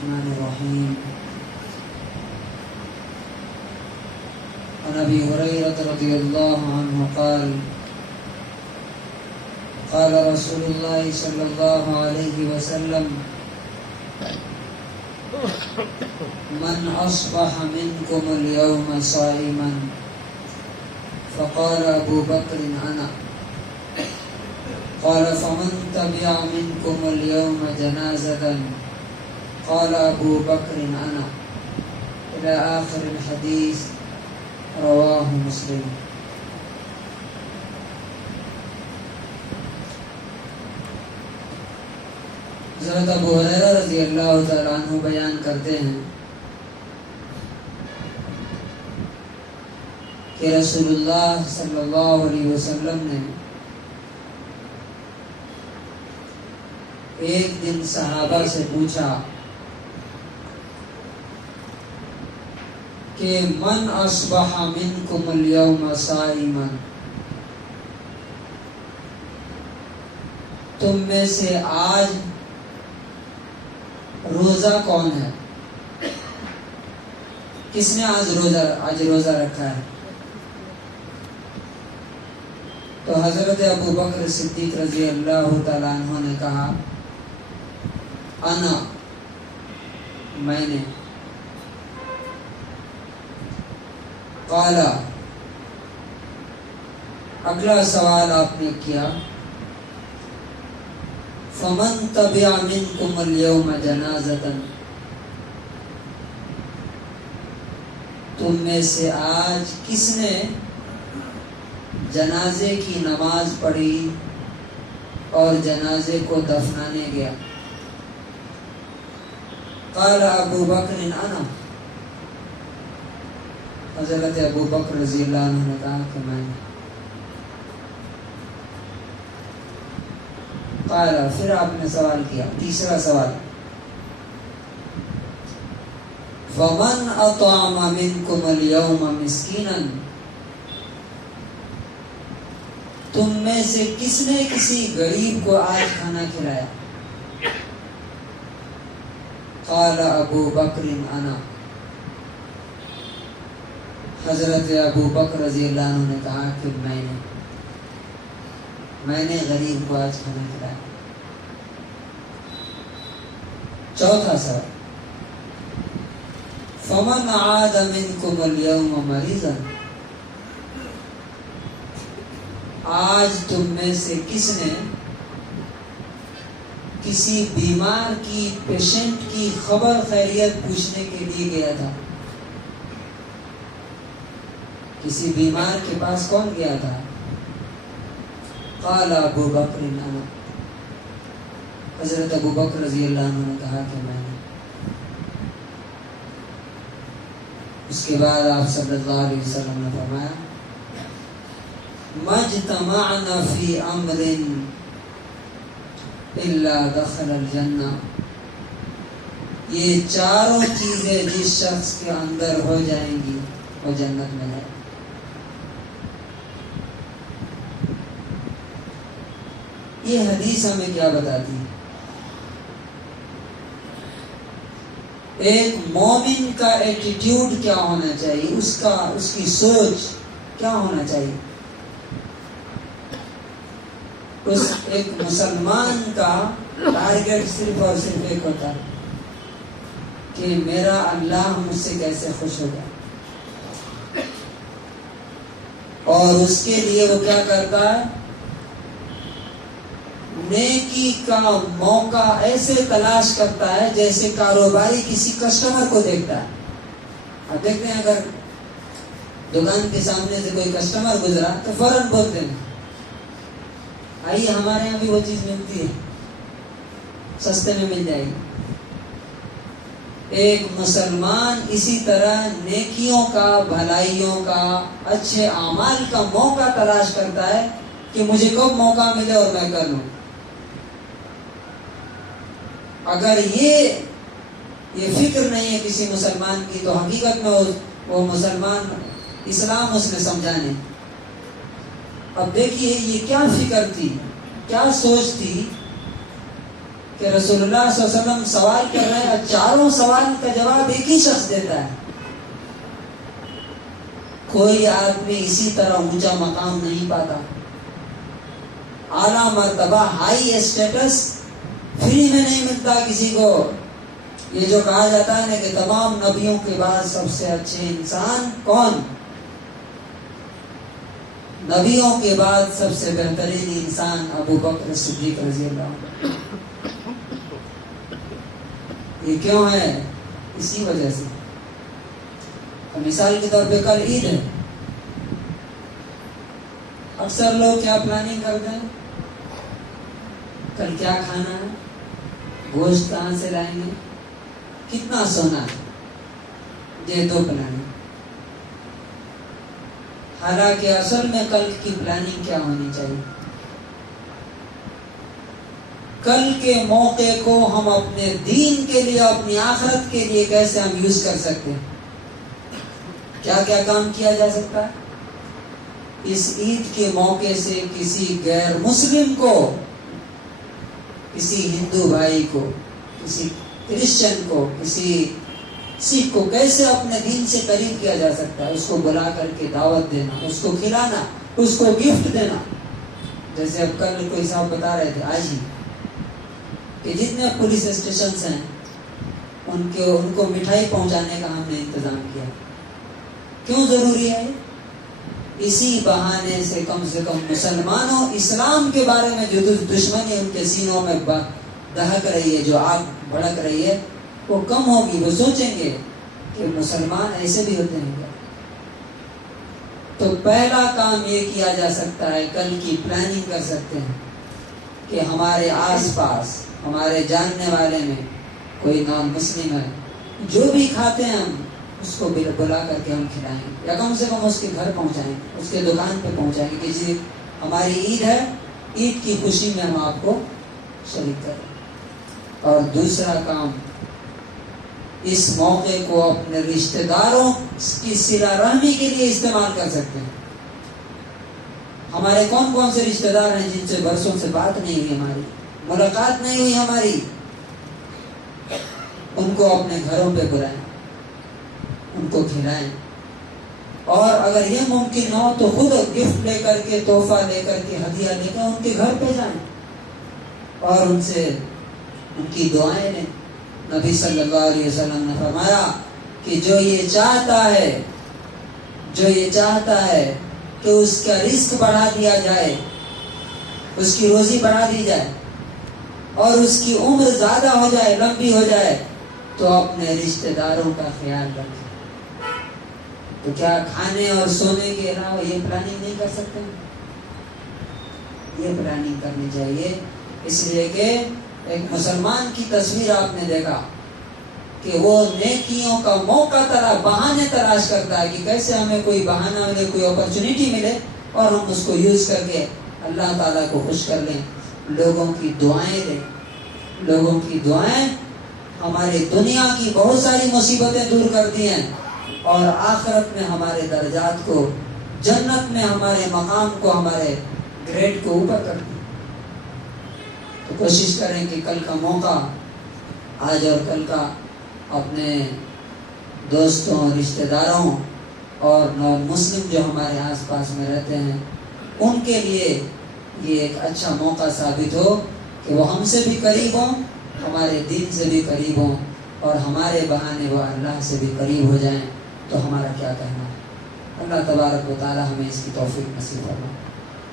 الرحمن الرحيم. عن أبي هريرة رضي الله عنه قال قال رسول الله صلى الله عليه وسلم: من أصبح منكم اليوم صائما. فقال أبو بكر: أنا. قال: فمن تبع منكم اليوم جنازة. قال أبو بكر: أنا. إلى آخر الحديث. رواه مسلم. حضرت ابو ہریرہ رضی اللہ تعالیٰ عنہ بیان کرتے ہیں کہ رسول اللہ صلی اللہ علیہ وسلم نے ایک دن صحابہ سے پوچھا کہ من اصبح منکم اليوم صائما، تم میں سے آج روزہ کون ہے؟ کس نے آج روزہ رکھا ہے؟ تو حضرت ابو بکر صدیق رضی اللہ تعالیٰ عنہ نے کہا: انا، میں نے. قال، اگلا سوال آپ نے کیا: فمن تبع منکم اليوم جنازة، تم میں سے آج کس نے جنازے کی نماز پڑھی اور جنازے کو دفنانے گیا؟ قال ابو بکر: انا. حضرت ابو بکر رضی اللہ عنہ نے کہا کہ میں نے. قال، پھر آپ نے سوال کیا، تیسرا سوال: فمن اطعم منکم اليوم مسکینا، تم میں سے کس نے کسی غریب کو آج کھانا کھلایا؟ قال ابو بکر: انا. حضرت ابو بکر رضی اللہ عنہ نے کہا کہ میں نے غریب کو آج کھانا کھلایا. چوتھا سوال: فمن عاد منکم اليوم مریضا، آج تم میں سے کس نے کسی بیمار کی، پیشنٹ کی خبر خیریت پوچھنے کے لیے گیا تھا؟ کسی بیمار کے پاس کون گیا تھا؟ قال ابو بکر: انا. حضرت ابو بکر رضی اللہ عنہ نے کہا کہ میں نے. اس کے بعد آپ صلی اللہ علیہ وسلم نے فرمایا: مجتمعنا فی امر الا دخل الجنہ، یہ چاروں چیزیں جس شخص کے اندر ہو جائیں گی وہ جنت میں جائے. یہ حدیث ہمیں کیا بتاتی ہے؟ ایک مومن کا ایٹیٹیوڈ کیا ہونا چاہیے، اس کی سوچ کیا ہونا چاہیے. ایک مسلمان کا ٹارگیٹ صرف اور صرف ایک ہوتا ہے کہ میرا اللہ مجھ سے کیسے خوش ہوگا، اور اس کے لیے وہ کیا کرتا ہے؟ نیکی کا موقع ایسے تلاش کرتا ہے جیسے کاروباری کسی کسٹمر کو دیکھتا ہے. آپ دیکھتے ہیں اگر دکان کے سامنے سے کوئی کسٹمر گزرا تو فوراً بولتے ہیں آئیے ہمارے یہاں بھی وہ چیز ملتی ہے، سستے میں مل جائے گی. ایک مسلمان اسی طرح نیکیوں کا، بھلائیوں کا، اچھے اعمال کا موقع تلاش کرتا ہے کہ مجھے کب موقع ملے اور میں کر لوں. اگر یہ فکر نہیں ہے کسی مسلمان کی تو حقیقت میں وہ مسلمان اسلام اس نے سمجھا نہیں. اب دیکھیے یہ کیا فکر تھی، کیا سوچ تھی کہ رسول اللہ صلی اللہ علیہ وسلم سوال کر رہے ہیں، چاروں سوال کا جواب ایک ہی شخص دیتا ہے. کوئی آدمی اسی طرح اونچا مقام نہیں پاتا، اعلیٰ مرتبہ، ہائی اسٹیٹس فری میں نہیں ملتا کسی کو. یہ جو کہا جاتا ہے نا کہ تمام نبیوں کے بعد سب سے اچھے انسان کون؟ نبیوں کے بعد سب سے بہترین انسان ابو بکر صدیق رضی اللہ عنہ. یہ کیوں ہے؟ اسی وجہ سے. مثال کے طور پہ کل عید ہے، اکثر لوگ کیا پلاننگ کرتے ہیں؟ کل کیا کھانا ہے، گوشت کہاں سے لائیں گے، کتنا سونا ہے، یہ دو پلاننگ. حالانکہ اصل میں کل کی پلاننگ کیا ہونی چاہیے؟ کل کے موقع کو ہم اپنے دین کے لیے، اپنی آخرت کے لیے کیسے ہم یوز کر سکتے ہیں، کیا کیا کام کیا جا سکتا ہے. اس عید کے موقع سے کسی غیر مسلم کو، کسی ہندو بھائی کو، کسی کرسچن کو، کسی سکھ کو کیسے اپنے دین سے قریب کیا جا سکتا ہے؟ اس کو بلا کر کے دعوت دینا، اس کو کھلانا، اس کو گفٹ دینا. جیسے اب کل کوئی صاحب بتا رہے تھے آج ہی کہ جتنے پولیس اسٹیشنز ہیں ان کو مٹھائی پہنچانے کا ہم نے انتظام کیا. کیوں ضروری ہے؟ اسی بہانے سے کم مسلمانوں، اسلام کے بارے میں جو دشمنی ان کے سینوں میں دہک رہی ہے، جو آگ بھڑک رہی ہے، وہ کم ہوگی. وہ سوچیں گے کہ مسلمان ایسے بھی ہوتے ہیں. تو پہلا کام یہ کیا جا سکتا ہے، کل کی پلاننگ کر سکتے ہیں کہ ہمارے آس پاس، ہمارے جاننے والے میں کوئی نان مسلم ہے، جو بھی کھاتے ہیں ہم اس کو بلا کر کے ہم کھلائیں، یا کم سے کم اس کے گھر پہنچائیں، اس کے دکان پہ پہنچائیں کہ جی ہماری عید ہے، عید کی خوشی میں ہم آپ کو شریک کریں. اور دوسرا کام، اس موقع کو اپنے رشتہ داروں کی صلہ رحمی کے لیے استعمال کر سکتے ہیں. ہمارے کون کون سے رشتہ دار ہیں جن سے برسوں سے بات نہیں ہوئی، ہماری ملاقات نہیں ہوئی ہماری، ان کو اپنے گھروں پہ بلائیں، ان کو کھلائیں. اور اگر یہ ممکن ہو تو خود گفٹ لے کر کے، تحفہ لے کر کے، ہدیہ لے کر ان کے گھر پہ جائیں اور ان سے ان کی دعائیں لیں. نبی صلی اللہ علیہ وسلم نے فرمایا کہ جو یہ چاہتا ہے کہ اس کا رزق بڑھا دیا جائے، اس کی روزی بڑھا دی جائے اور اس کی عمر زیادہ ہو جائے، لمبی ہو جائے، تو اپنے رشتہ داروں کا خیال رکھے. تو کیا کھانے اور سونے کے علاوہ یہ پلاننگ نہیں کر سکتے؟ یہ پلاننگ کرنی چاہیے. اس لیے کہ ایک مسلمان کی تصویر آپ نے دیکھا کہ وہ نیکیوں کا موقع بہانے تلاش کرتا ہے کہ کیسے ہمیں کوئی بہانہ ملے، کوئی اپرچونٹی ملے اور ہم اس کو یوز کر کے اللہ تعالیٰ کو خوش کر لیں. لوگوں کی دعائیں لیں. لوگوں کی دعائیں ہماری دنیا کی بہت ساری مصیبتیں دور کرتی ہیں اور آخرت میں ہمارے درجات کو، جنت میں ہمارے مقام کو، ہمارے گریڈ کو اوپر کرتی ہیں. تو کوشش کریں کہ کل کا موقع، آج اور کل کا، اپنے دوستوں، رشتہ داروں اور نان مسلم جو ہمارے آس پاس میں رہتے ہیں ان کے لیے یہ ایک اچھا موقع ثابت ہو کہ وہ ہم سے بھی قریب ہوں، ہمارے دین سے بھی قریب ہوں اور ہمارے بہانے وہ اللہ سے بھی قریب ہو جائیں. تو ہمارا کیا کہنا ہے؟ اللہ تبارک و تعالی ہمیں اس کی توفیق نصیب فرمائے.